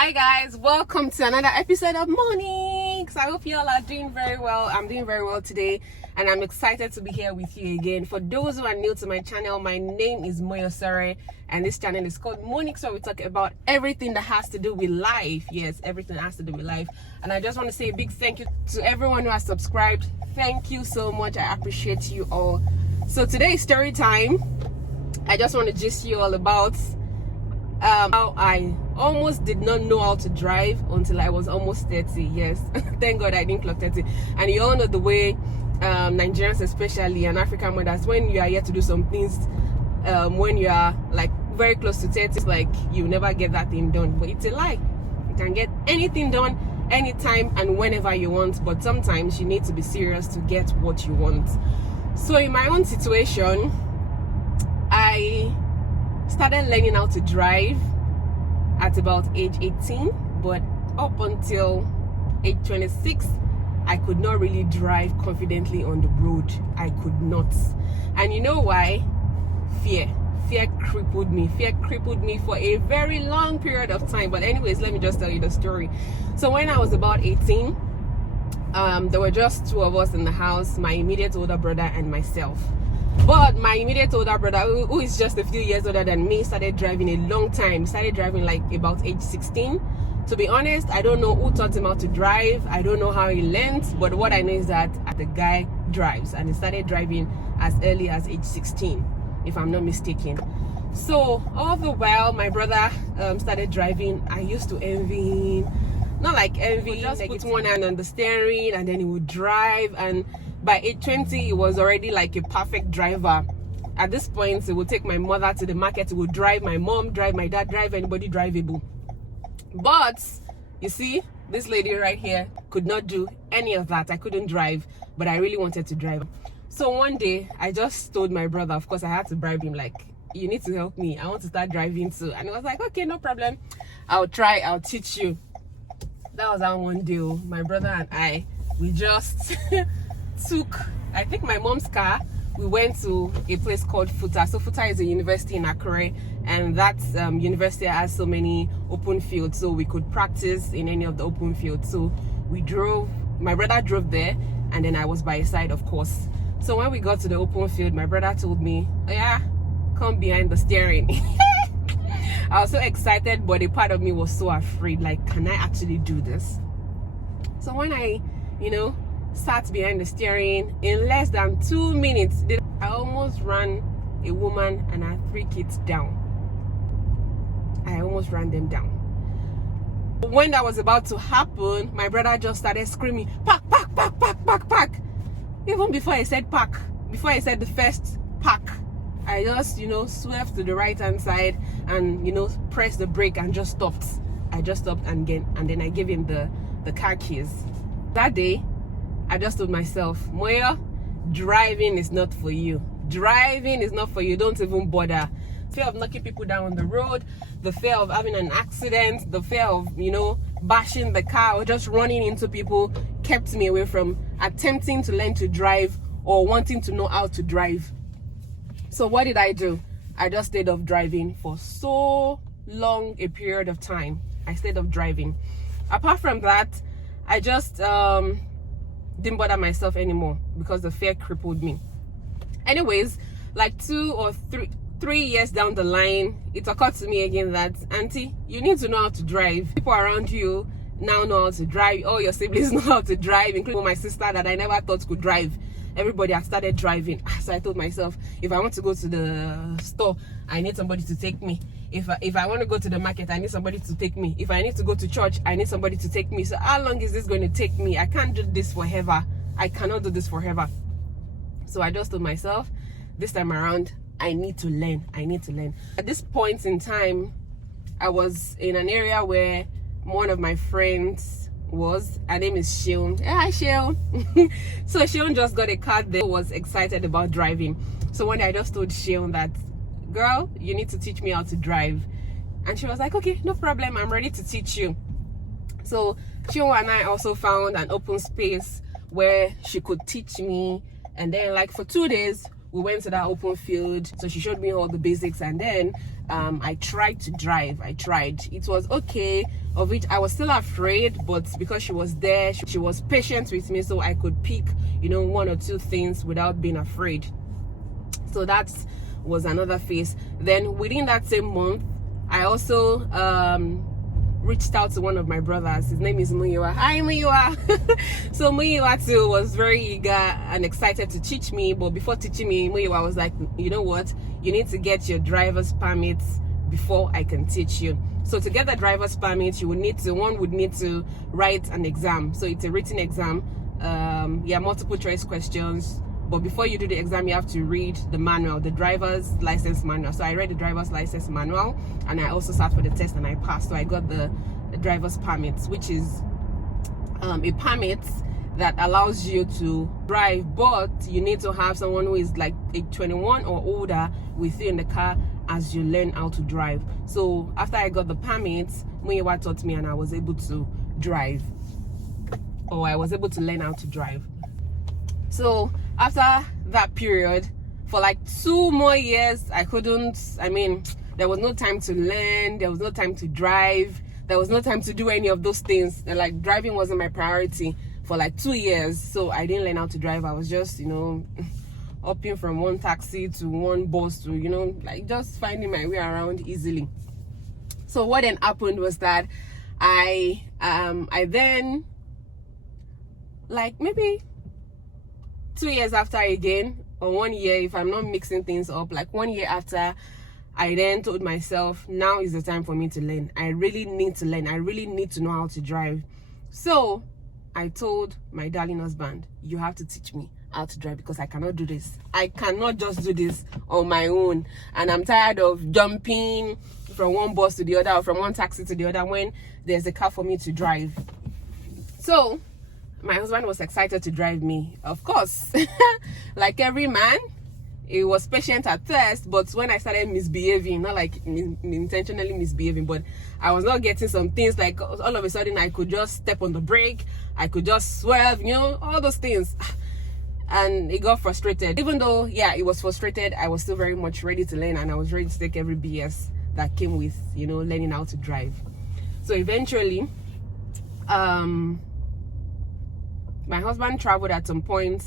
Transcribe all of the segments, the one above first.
Hi guys, welcome to another episode of Mornings. I hope you all are doing very well. I'm doing very well today and I'm excited to be here with you again. For those who are new to my channel, my name is Moyosore and this channel is called Mornings, where we talk about everything that has to do with life. Yes, everything that has to do with life. And I just want to say a big thank you to everyone who has subscribed. Thank you so much. I appreciate you all. So today is story time. I just want to gist you all about how I almost did not know how to drive until I was almost 30. Yes, thank God I didn't clock 30. And you all know the way Nigerians, especially, and African mothers, when you are here to do some things, when you are like very close to 30, it's like you never get that thing done. But it's a lie. You can get anything done anytime and whenever you want, but sometimes you need to be serious to get what you want. So in my own situation, I started learning how to drive at about age 18, but up until age 26 I could not really drive confidently on the road. I could not. And you know why? Fear crippled me for a very long period of time. But anyways, let me just tell you the story. So when I was about 18, there were just two of us in the house, my immediate older brother and myself. But my immediate older brother, who is just a few years older than me, started driving a long time. Started driving like about age 16. To be honest, I don't know who taught him how to drive. I don't know how he learned. But what I know is that the guy drives. And he started driving as early as age 16, if I'm not mistaken. So all the while my brother started driving, I used to envy him. Not like envy, just put one hand on the steering and then he would drive. And by age 20, he was already like a perfect driver. At this point, he would take my mother to the market. He would drive my mom, drive my dad, drive anybody drivable. But you see, this lady right here could not do any of that. I couldn't drive, but I really wanted to drive. So one day, I just told my brother, of course, I had to bribe him, like, you need to help me. I want to start driving too. And he was like, okay, no problem. I'll try. I'll teach you. That was how one day, my brother and I, we just took, I think, my mom's car. We went to a place called Futa. So Futa is a university in Akure, and that university has so many open fields, so we could practice in any of the open fields. So we drove, my brother drove there, and then I was by his side, of course. So when we got to the open field, my brother told me, oh yeah, come behind the steering. I was so excited, but a part of me was so afraid, like, can I actually do this? So when I, sat behind the steering, in less than 2 minutes, I almost ran a woman and her 3 kids down. I almost ran them down. When that was about to happen, my brother just started screaming, park, park, park, park, park, park. Even before I said park, before I said the first park, I just, swerved to the right hand side and, pressed the brake and just stopped. I just stopped and then I gave him the car keys. That day, I just told myself, Moya, driving is not for you. Driving is not for you. Don't even bother. Fear of knocking people down on the road, the fear of having an accident, the fear of, bashing the car or just running into people kept me away from attempting to learn to drive or wanting to know how to drive. So what did I do? I just stayed off driving for so long a period of time. I stayed off driving. Apart from that, I just didn't bother myself anymore because the fear crippled me. Anyways, like 2 or 3 years down the line, it occurred to me again that, auntie, you need to know how to drive. People around you now know how to drive. All your siblings know how to drive, including my sister that I never thought could drive. Everybody has started driving. So I told myself, if I want to go to the store, I need somebody to take me. If I want to go to the market, I need somebody to take me. If I need to go to church, I need somebody to take me. So how long is this going to take me? I can't do this forever. I cannot do this forever. So I just told myself, this time around, I need to learn. I need to learn. At this point in time, I was in an area where one of my friends was, her name is Sheon. Hi Sheon. So Sheon just got a car there, was excited about driving. So one day I just told Sheon that, girl, you need to teach me how to drive. And she was like, okay, no problem, I'm ready to teach you. So Sheon and I also found an open space where she could teach me. And then like for 2 days we went to that open field, so she showed me all the basics, and then I tried to drive. It was okay, of which I was still afraid, but because she was there, she was patient with me, so I could pick, you know, one or two things without being afraid. So that was another phase. Then within that same month, I also reached out to one of my brothers. His name is Muyiwa. Hi, Muyiwa. So Muyiwa too was very eager and excited to teach me, but before teaching me, Muyiwa was like, you know what, you need to get your driver's permit before I can teach you. So to get the driver's permit, one would need to write an exam. So it's a written exam, multiple choice questions. But before you do the exam, you have to read the manual, the driver's license manual. So I read the driver's license manual, and I also sat for the test and I passed. So I got the driver's permit, which is a permit that allows you to drive, but you need to have someone who is like 21 or older with you in the car as you learn how to drive. So after I got the permit, Muyiwa taught me and I was able to drive, or I was able to learn how to drive. So after that period, for like 2 more years, there was no time to learn, there was no time to drive, there was no time to do any of those things. Like, driving wasn't my priority for like 2 years. So I didn't learn how to drive. I was just, you know, hopping from one taxi to one bus to, you know, like just finding my way around easily. So what then happened was that I then, like maybe 2 years after again, or 1 year, if I'm not mixing things up, like 1 year after, I then told myself, now is the time for me to learn. I really need to learn. I really need to know how to drive. So I told my darling husband, you have to teach me how to drive, because I cannot do this. I cannot just do this on my own. And I'm tired of jumping from one bus to the other, or from one taxi to the other when there's a car for me to drive. So my husband was excited to drive me, of course. Like every man, he was patient at first, but when I started misbehaving, not like intentionally misbehaving, but I was not getting some things, like all of a sudden I could just step on the brake, I could just swerve, you know, all those things. And it got frustrated. Even though, yeah, it was frustrated, I was still very much ready to learn, and I was ready to take every BS that came with, you know, learning how to drive. So eventually, my husband traveled at some point,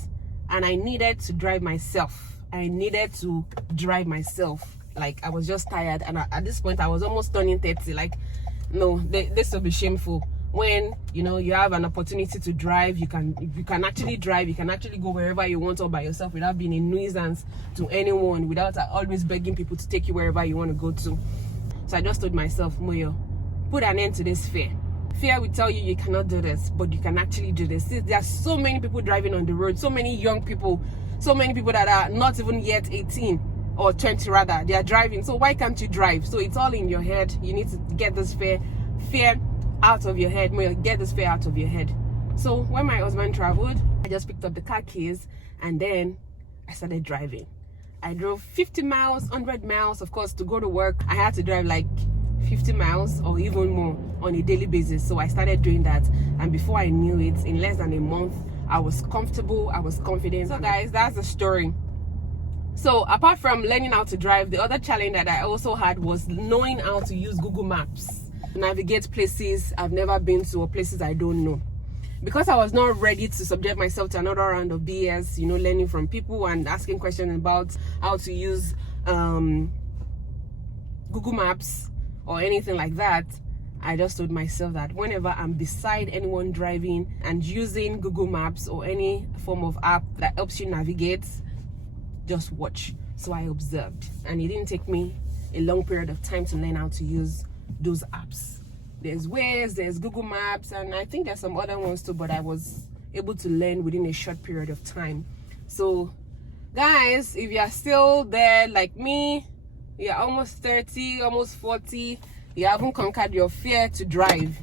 and I needed to drive myself. Like, I was just tired, and at this point I was almost turning 30. Like, no, this will be shameful. When, you know, you have an opportunity to drive, you can actually drive, you can actually go wherever you want all by yourself without being a nuisance to anyone, without always begging people to take you wherever you want to go to. So I just told myself, Moyo, put an end to this fear. Fear will tell you cannot do this, but you can actually do this. There are so many people driving on the road, so many young people, so many people that are not even yet 18 or 20 rather, they are driving. So why can't you drive? So it's all in your head. You need to get this fear out of your head. Get this fear out of your head. So when my husband traveled, I just picked up the car keys and then I started driving. I drove 50 miles, 100 miles. Of course, to go to work, I had to drive like 50 miles or even more on a daily basis. So I started doing that, and before I knew it, in less than a month, I was comfortable, I was confident. So guys, that's the story. So apart from learning how to drive, the other challenge that I also had was knowing how to use Google Maps to navigate places I've never been to or places I don't know. Because I was not ready to subject myself to another round of BS, you know, learning from people and asking questions about how to use Google Maps or anything like that, I just told myself that whenever I'm beside anyone driving and using Google Maps or any form of app that helps you navigate, just watch. So I observed, and it didn't take me a long period of time to learn how to use those apps. There's Waze, there's Google Maps, and I think there's some other ones too, but I was able to learn within a short period of time. So guys, if you're still there like me, you're almost 30, almost 40, you haven't conquered your fear to drive,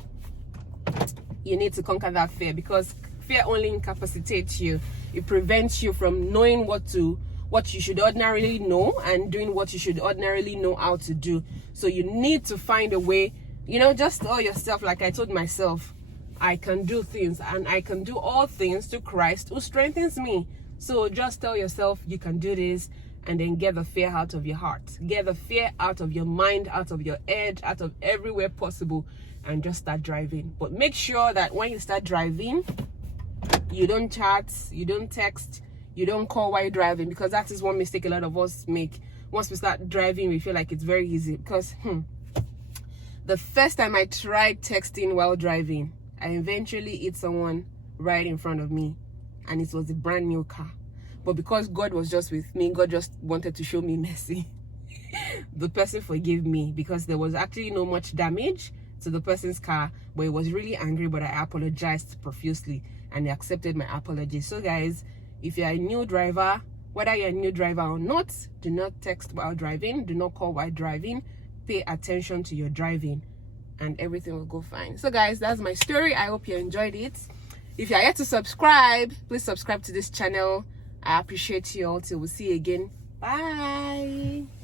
you need to conquer that fear, because fear only incapacitates you. It prevents you from knowing what you should ordinarily know and doing what you should ordinarily know how to do. So you need to find a way, you know, just tell yourself, like I told myself, I can do things, and I can do all things to Christ who strengthens me. So just tell yourself you can do this, and then get the fear out of your heart. Get the fear out of your mind, out of your head, out of everywhere possible, and just start driving. But make sure that when you start driving, you don't chat, you don't text, you don't call while driving, because that is one mistake a lot of us make. Once we start driving, we feel like it's very easy. Because the first time I tried texting while driving, I eventually hit someone right in front of me, and it was a brand new car. But because God was just with me, God just wanted to show me mercy. The person forgave me, because there was actually no much damage to the person's car, but he was really angry, but I apologized profusely and he accepted my apology. So guys, if you're a new driver, whether you're a new driver or not, do not text while driving, do not call while driving, pay attention to your driving, and everything will go fine. So guys, that's my story. I hope you enjoyed it. If you're yet to subscribe, please subscribe to this channel. I appreciate you all. Till we see you again. Bye.